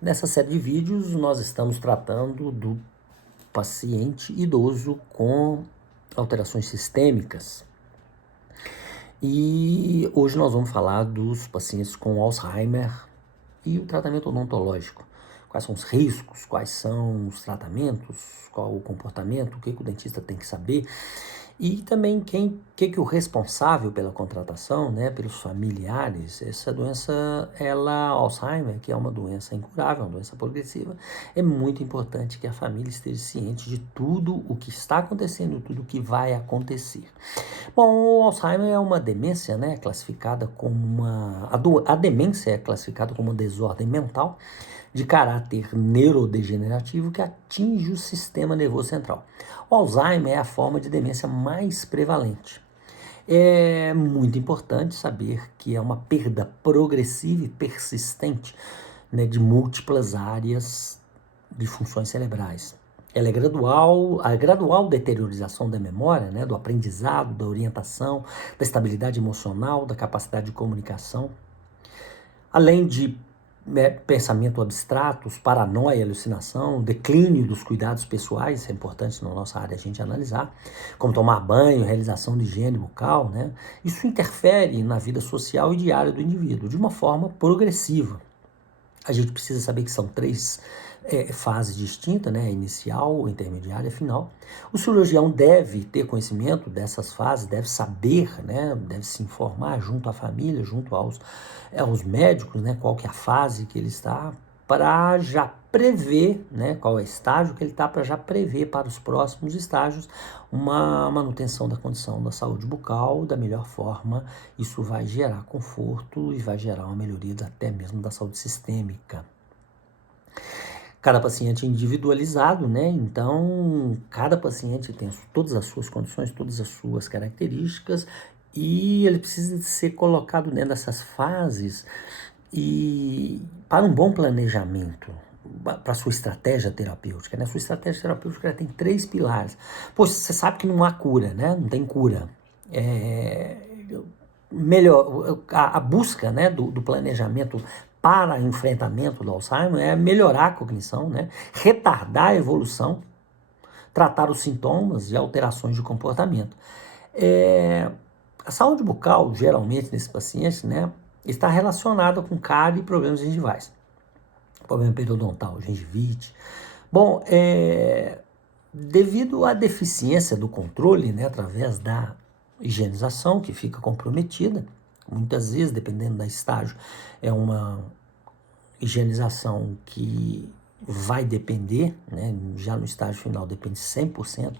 Nessa série de vídeos, nós estamos tratando do paciente idoso com alterações sistêmicas. E hoje nós vamos falar dos pacientes com Alzheimer e o tratamento odontológico. Quais são os riscos, quais são os tratamentos, qual o comportamento, o que o dentista tem que saber. E também que o responsável pela contratação, né, pelos familiares, essa doença, Alzheimer, que é uma doença incurável, uma doença progressiva, é muito importante que a família esteja ciente de tudo o que está acontecendo, tudo o que vai acontecer. Bom, o Alzheimer é uma demência, né, classificada como a demência é classificada como uma desordem mental de caráter neurodegenerativo que atinge o sistema nervoso central. O Alzheimer é a forma de demência mais prevalente. É muito importante saber que é uma perda progressiva e persistente, né, de múltiplas áreas de funções cerebrais. Ela é gradual, a gradual deteriorização da memória, né, do aprendizado, da orientação, da estabilidade emocional, da capacidade de comunicação, além de pensamento abstratos, paranoia, alucinação, declínio dos cuidados pessoais, isso é importante na nossa área a gente analisar, como tomar banho, realização de higiene bucal, né? Isso interfere na vida social e diária do indivíduo de uma forma progressiva. A gente precisa saber que são três fases distintas, né? Inicial, intermediária e final. O cirurgião deve ter conhecimento dessas fases, deve saber, né? Deve se informar junto à família, junto aos médicos, né? Qual que é a fase que ele está, para já prever, né? Qual é o estágio que ele está, para já prever para os próximos estágios uma manutenção da condição da saúde bucal da melhor forma. Isso vai gerar conforto e vai gerar uma melhoria até mesmo da saúde sistêmica. Cada paciente é individualizado, né? Então, cada paciente tem todas as suas condições, todas as suas características e ele precisa ser colocado dentro dessas fases e para um bom planejamento, para a sua estratégia terapêutica, né? A sua estratégia terapêutica tem 3 pilares. Poxa, você sabe que não há cura, né? Não tem cura. Melhor, a busca, né, do planejamento para enfrentamento do Alzheimer é melhorar a cognição, né, retardar a evolução, tratar os sintomas e alterações de comportamento. A saúde bucal, geralmente, nesses pacientes, né, está relacionada com cárie e problemas gengivais. Problema periodontal, gengivite. Bom, devido à deficiência do controle, né, através da higienização, que fica comprometida, muitas vezes, dependendo do estágio, é uma higienização que vai depender, né, já no estágio final depende 100%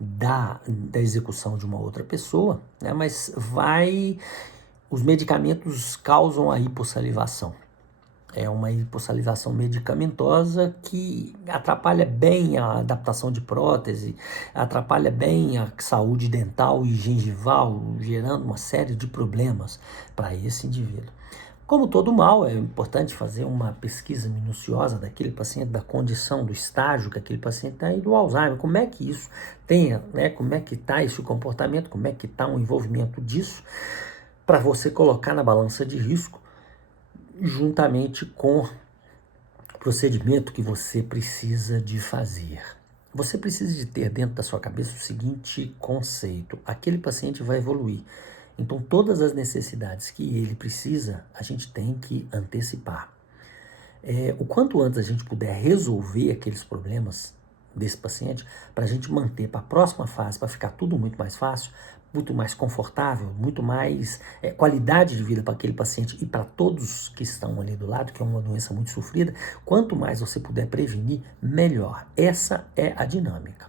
da execução de uma outra pessoa, né, mas os medicamentos causam a hipossalivação. É uma hipossalivação medicamentosa que atrapalha bem a adaptação de prótese, atrapalha bem a saúde dental e gengival, gerando uma série de problemas para esse indivíduo. Como todo mal, é importante fazer uma pesquisa minuciosa daquele paciente, da condição, do estágio que aquele paciente está e do Alzheimer. Como é que isso tem, né? Como é que está esse comportamento, como é que está o envolvimento disso, para você colocar na balança de risco, juntamente com o procedimento que você precisa de fazer. Você precisa de ter dentro da sua cabeça o seguinte conceito: aquele paciente vai evoluir. Então, todas as necessidades que ele precisa, a gente tem que antecipar. O quanto antes a gente puder resolver aqueles problemas desse paciente, para a gente manter para a próxima fase, para ficar tudo muito mais fácil, muito mais confortável, muito mais qualidade de vida para aquele paciente e para todos que estão ali do lado, que é uma doença muito sofrida, quanto mais você puder prevenir, melhor. Essa é a dinâmica.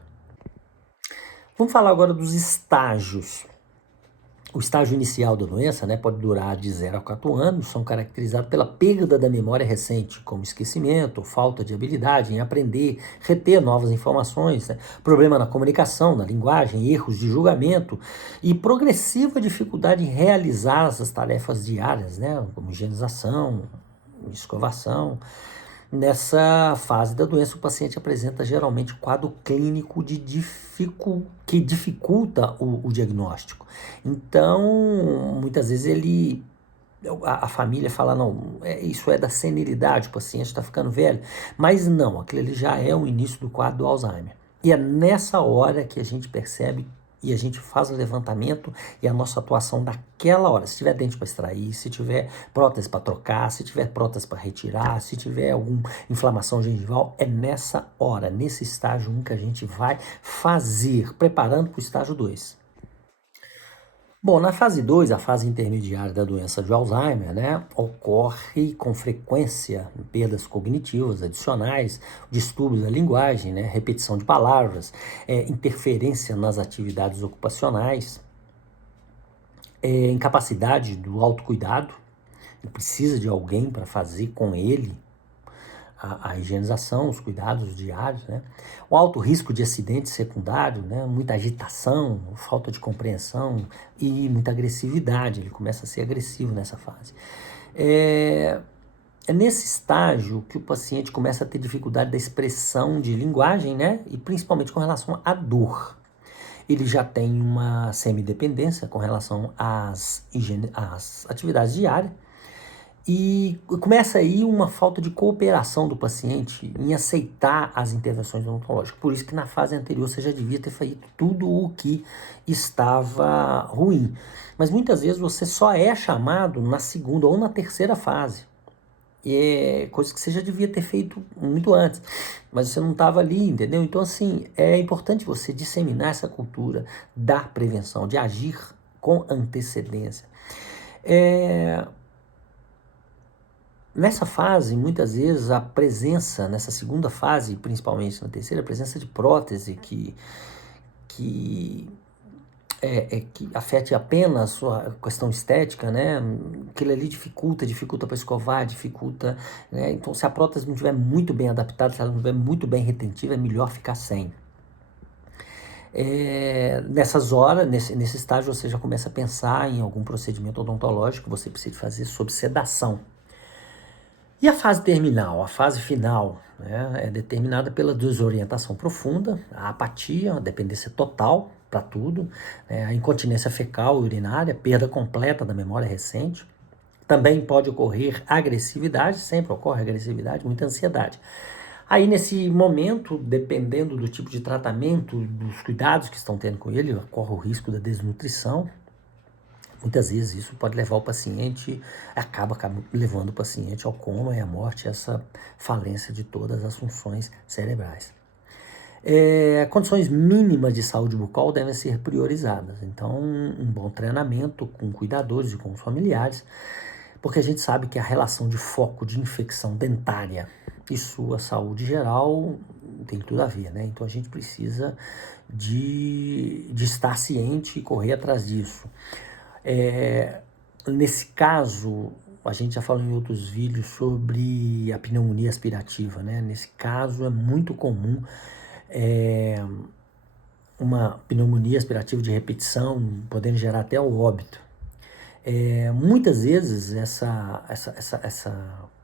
Vamos falar agora dos estágios. O estágio inicial da doença, né, pode durar de 0 a 4 anos, são caracterizados pela perda da memória recente, como esquecimento, falta de habilidade em aprender, reter novas informações, né, problema na comunicação, na linguagem, erros de julgamento e progressiva dificuldade em realizar essas tarefas diárias, né, como higienização, escovação. Nessa fase da doença, o paciente apresenta geralmente quadro clínico que dificulta o diagnóstico. Então, muitas vezes ele a família fala, não, isso é da senilidade, o paciente está ficando velho. Mas não, aquilo ali já é o início do quadro do Alzheimer. E é nessa hora que a gente percebe e a gente faz o levantamento e a nossa atuação daquela hora. Se tiver dente para extrair, se tiver prótese para trocar, se tiver prótese para retirar, se tiver alguma inflamação gengival, é nessa hora, nesse estágio 1 que a gente vai fazer, preparando para o estágio 2. Bom, na fase 2, a fase intermediária da doença de Alzheimer, né, ocorre com frequência perdas cognitivas adicionais, distúrbios da linguagem, né, repetição de palavras, interferência nas atividades ocupacionais, incapacidade do autocuidado, ele precisa de alguém para fazer com ele a higienização, os cuidados diários, né? O alto risco de acidente secundário, né? Muita agitação, falta de compreensão e muita agressividade. Ele começa a ser agressivo nessa fase. É nesse estágio que o paciente começa a ter dificuldade da expressão de linguagem, né? E principalmente com relação à dor. Ele já tem uma semidependência com relação às atividades diárias. E começa aí uma falta de cooperação do paciente em aceitar as intervenções odontológicas. Por isso que na fase anterior você já devia ter feito tudo o que estava ruim. Mas muitas vezes você só é chamado na segunda ou na terceira fase. E é coisa que você já devia ter feito muito antes, mas você não estava ali, entendeu? Então, assim, é importante você disseminar essa cultura da prevenção, de agir com antecedência. Nessa fase, muitas vezes, a presença, nessa segunda fase, principalmente na terceira, a presença de prótese que afete apenas a sua questão estética, né? Aquilo ali dificulta para escovar, dificulta, né? Então, se a prótese não estiver muito bem adaptada, se ela não estiver muito bem retentiva, é melhor ficar sem. Nessas horas, nesse estágio, você já começa a pensar em algum procedimento odontológico que você precisa fazer sob sedação. E a fase terminal, a fase final, né, é determinada pela desorientação profunda, a apatia, a dependência total para tudo, a incontinência fecal e urinária, perda completa da memória recente. Também pode ocorrer agressividade, sempre ocorre agressividade, muita ansiedade. Aí nesse momento, dependendo do tipo de tratamento, dos cuidados que estão tendo com ele, ocorre o risco da desnutrição. Muitas vezes isso pode levar o paciente, acaba levando o paciente ao coma e à morte, essa falência de todas as funções cerebrais. Condições mínimas de saúde bucal devem ser priorizadas. Então, um bom treinamento com cuidadores e com os familiares, porque a gente sabe que a relação de foco de infecção dentária e sua saúde geral tem tudo a ver, né? Então a gente precisa de estar ciente e correr atrás disso. Nesse caso, a gente já falou em outros vídeos sobre a pneumonia aspirativa, né? Nesse caso é muito comum uma pneumonia aspirativa de repetição, podendo gerar até o óbito. Muitas vezes essa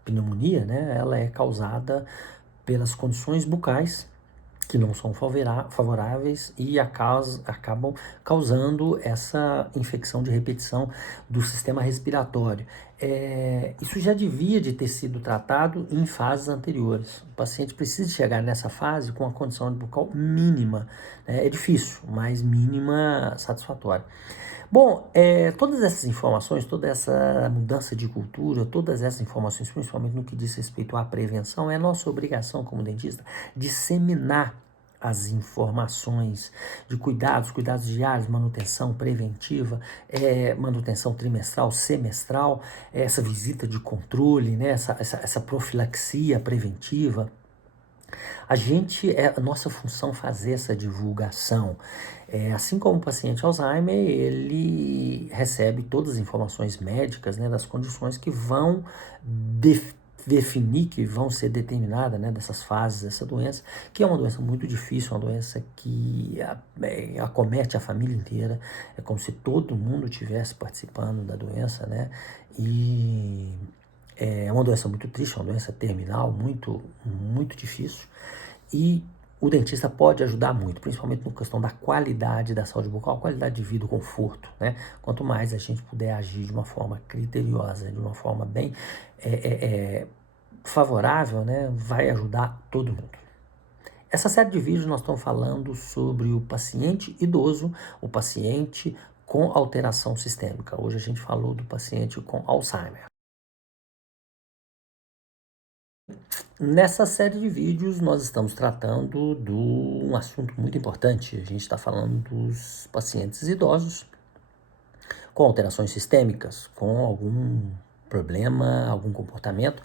pneumonia, né, ela é causada pelas condições bucais que não são favoráveis e acabam causando essa infecção de repetição do sistema respiratório. Isso já devia de ter sido tratado em fases anteriores. O paciente precisa chegar nessa fase com a condição bucal mínima. É difícil, mas mínima satisfatória. Bom, todas essas informações, toda essa mudança de cultura, todas essas informações, principalmente no que diz respeito à prevenção, é nossa obrigação como dentista disseminar as informações de cuidados diários, manutenção preventiva, manutenção trimestral, semestral, essa visita de controle, né, essa profilaxia preventiva. A nossa função fazer essa divulgação. Assim como o paciente Alzheimer, ele recebe todas as informações médicas, né, das condições que vão definir, que vão ser determinadas, né, dessas fases dessa doença, que é uma doença muito difícil, uma doença que acomete a família inteira, é como se todo mundo estivesse participando da doença, né, e é uma doença muito triste, uma doença terminal, muito, muito difícil, e o dentista pode ajudar muito, principalmente na questão da qualidade da saúde bucal, qualidade de vida, o conforto, né? Quanto mais a gente puder agir de uma forma criteriosa, de uma forma bem favorável, né? Vai ajudar todo mundo. Essa série de vídeos nós estamos falando sobre o paciente idoso, o paciente com alteração sistêmica. Hoje a gente falou do paciente com Alzheimer. Nessa série de vídeos nós estamos tratando de um assunto muito importante. A gente está falando dos pacientes idosos com alterações sistêmicas, com algum problema, algum comportamento.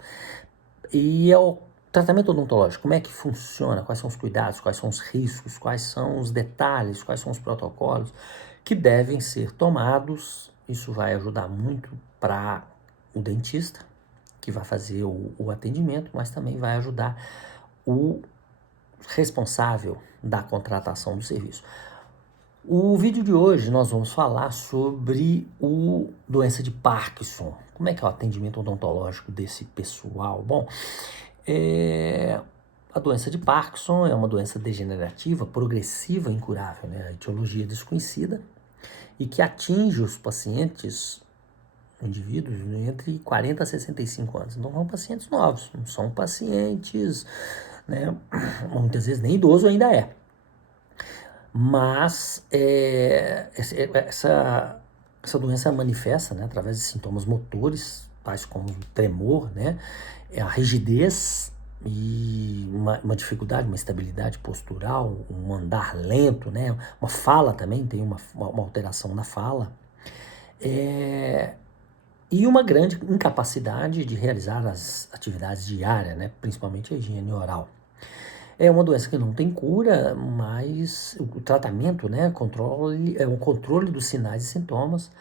E é o tratamento odontológico, como é que funciona, quais são os cuidados, quais são os riscos, quais são os detalhes, quais são os protocolos que devem ser tomados. Isso vai ajudar muito para o dentista, que vai fazer o atendimento, mas também vai ajudar o responsável da contratação do serviço. O vídeo de hoje nós vamos falar sobre a doença de Parkinson. Como é que é o atendimento odontológico desse pessoal? Bom, a doença de Parkinson é uma doença degenerativa, progressiva e incurável, né? A etiologia desconhecida e que atinge os pacientes, indivíduos entre 40 a 65 anos. Não são pacientes novos, não são pacientes, né? Muitas vezes nem idoso ainda é. Mas essa doença manifesta, né, através de sintomas motores, tais como tremor, né, a rigidez e uma dificuldade, uma instabilidade postural, um andar lento, né, uma fala também, tem uma alteração na fala, e uma grande incapacidade de realizar as atividades diárias, né, principalmente a higiene oral. É uma doença que não tem cura, mas o tratamento, né, é um controle dos sinais e sintomas,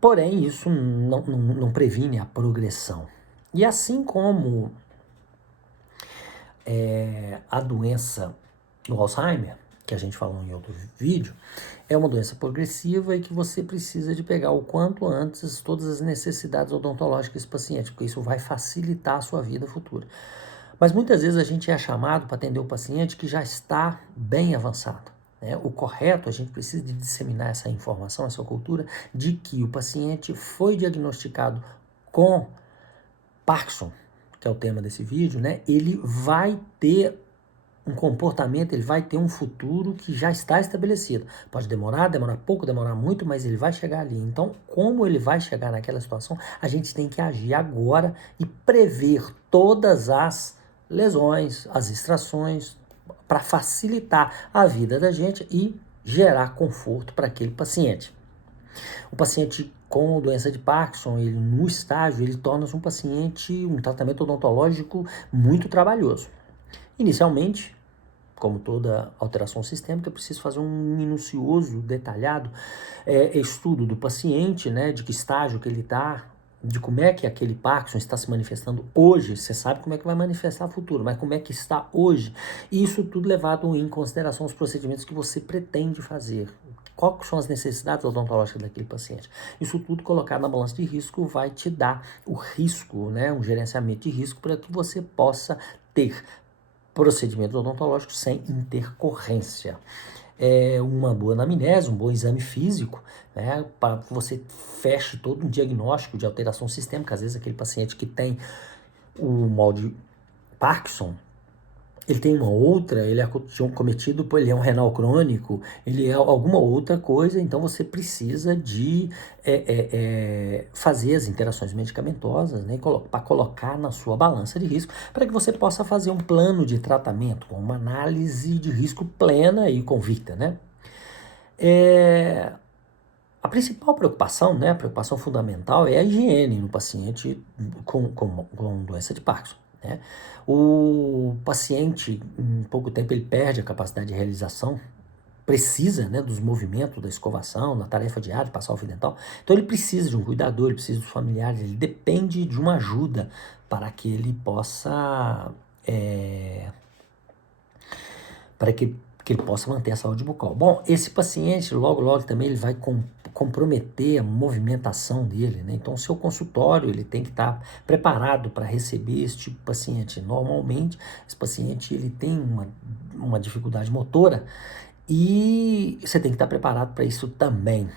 porém isso não previne a progressão. E assim como a doença do Alzheimer, que a gente falou em outro vídeo, é uma doença progressiva e que você precisa de pegar o quanto antes todas as necessidades odontológicas desse paciente, porque isso vai facilitar a sua vida futura. Mas muitas vezes a gente é chamado para atender o paciente que já está bem avançado, né? O correto, a gente precisa de disseminar essa informação, essa cultura, de que o paciente foi diagnosticado com Parkinson, que é o tema desse vídeo, né? Ele vai ter um comportamento, ele vai ter um futuro que já está estabelecido. Pode demorar pouco, demorar muito, mas ele vai chegar ali. Então, como ele vai chegar naquela situação, a gente tem que agir agora e prever todas as lesões, as extrações, para facilitar a vida da gente e gerar conforto para aquele paciente. O paciente com doença de Parkinson, ele no estágio, ele torna-se um tratamento odontológico muito trabalhoso. Inicialmente, como toda alteração sistêmica, precisa fazer um minucioso, detalhado estudo do paciente, né, de que estágio que ele está, de como é que aquele Parkinson está se manifestando hoje. Você sabe como é que vai manifestar no futuro, mas como é que está hoje. E isso tudo levado em consideração os procedimentos que você pretende fazer. Quais são as necessidades odontológicas daquele paciente? Isso tudo colocado na balança de risco vai te dar o risco, né, um gerenciamento de risco para que você possa ter procedimentos odontológicos sem intercorrência. Uma boa anamnese, um bom exame físico, né, para que você feche todo um diagnóstico de alteração sistêmica. Às vezes aquele paciente que tem o mal de Parkinson, ele tem uma outra, ele é cometido, ele é um renal crônico, ele é alguma outra coisa, então você precisa de fazer as interações medicamentosas, né, para colocar na sua balança de risco, para que você possa fazer um plano de tratamento, com uma análise de risco plena e convicta, né? A principal preocupação, né, a preocupação fundamental é a higiene no paciente com doença de Parkinson, né? O paciente, em pouco tempo, ele perde a capacidade de realização, precisa, né, dos movimentos da escovação, da tarefa diária, de passar o fio dental. Então ele precisa de um cuidador, ele precisa dos familiares, ele depende de uma ajuda para que ele possa para que ele possa manter a saúde bucal. Bom, esse paciente, logo também, ele vai comprometer a movimentação dele, né? Então, o seu consultório ele tem que estar preparado para receber esse tipo de paciente. Normalmente, esse paciente ele tem uma dificuldade motora e você tem que estar preparado para isso também.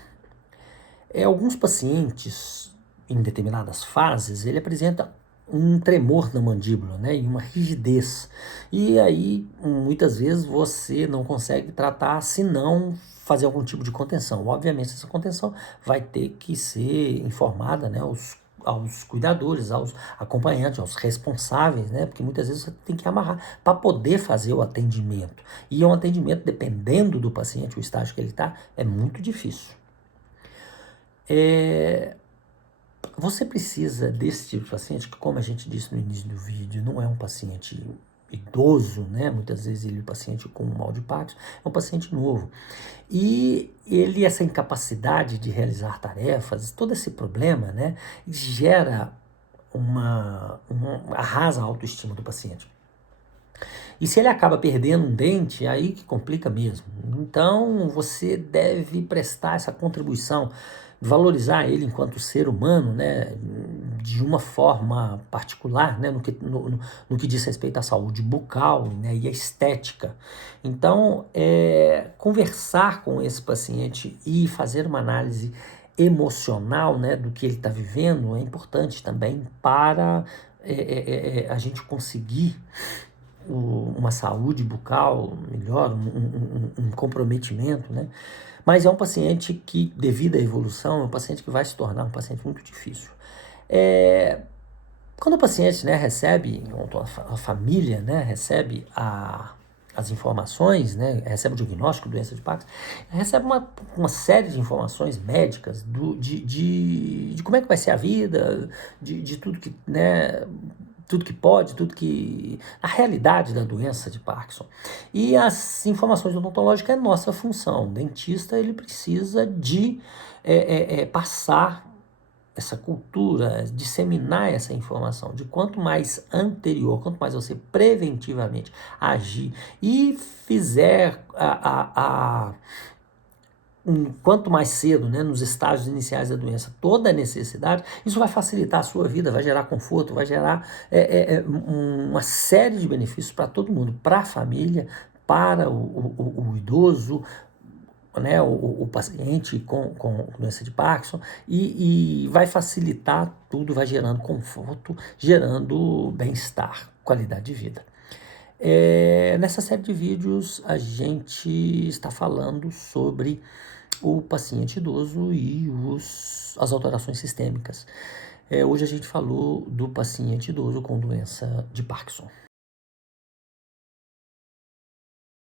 Alguns pacientes, em determinadas fases, ele apresenta um tremor na mandíbula, né, e uma rigidez. E aí, muitas vezes, você não consegue tratar se não fazer algum tipo de contenção. Obviamente, essa contenção vai ter que ser informada, né, aos cuidadores, aos acompanhantes, aos responsáveis, né, porque muitas vezes você tem que amarrar para poder fazer o atendimento. E um atendimento, dependendo do paciente, o estágio que ele está, é muito difícil. Você precisa desse tipo de paciente, que como a gente disse no início do vídeo, não é um paciente idoso, né? Muitas vezes ele é um paciente com mal de Parkinson, é um paciente novo. E essa incapacidade de realizar tarefas, todo esse problema, né, gera arrasa a autoestima do paciente. E se ele acaba perdendo um dente, é aí que complica mesmo. Então, você deve prestar essa contribuição, valorizar ele enquanto ser humano, né, de uma forma particular, né, no que diz respeito à saúde bucal, né, e à estética. Então, conversar com esse paciente e fazer uma análise emocional, né, do que ele está vivendo é importante também para a gente conseguir uma saúde bucal melhor, um comprometimento, né? Mas é um paciente que, devido à evolução, é um paciente que vai se tornar um paciente muito difícil. Quando o paciente, né, recebe, a família, né, recebe as informações, né, recebe o diagnóstico de doença de Parkinson, recebe uma série de informações médicas de como é que vai ser a vida, de tudo que, né, tudo que pode, a realidade da doença de Parkinson. E as informações odontológicas é nossa função. O dentista, ele precisa de passar essa cultura, disseminar essa informação, de quanto mais anterior, quanto mais você preventivamente agir e fizer quanto mais cedo, né, nos estágios iniciais da doença, toda a necessidade, isso vai facilitar a sua vida, vai gerar conforto, vai gerar uma série de benefícios para todo mundo, para a família, para o idoso, né, o paciente com doença de Parkinson, e vai facilitar tudo, vai gerando conforto, gerando bem-estar, qualidade de vida. Nessa série de vídeos a gente está falando sobre o paciente idoso e as alterações sistêmicas. Hoje a gente falou do paciente idoso com doença de Parkinson.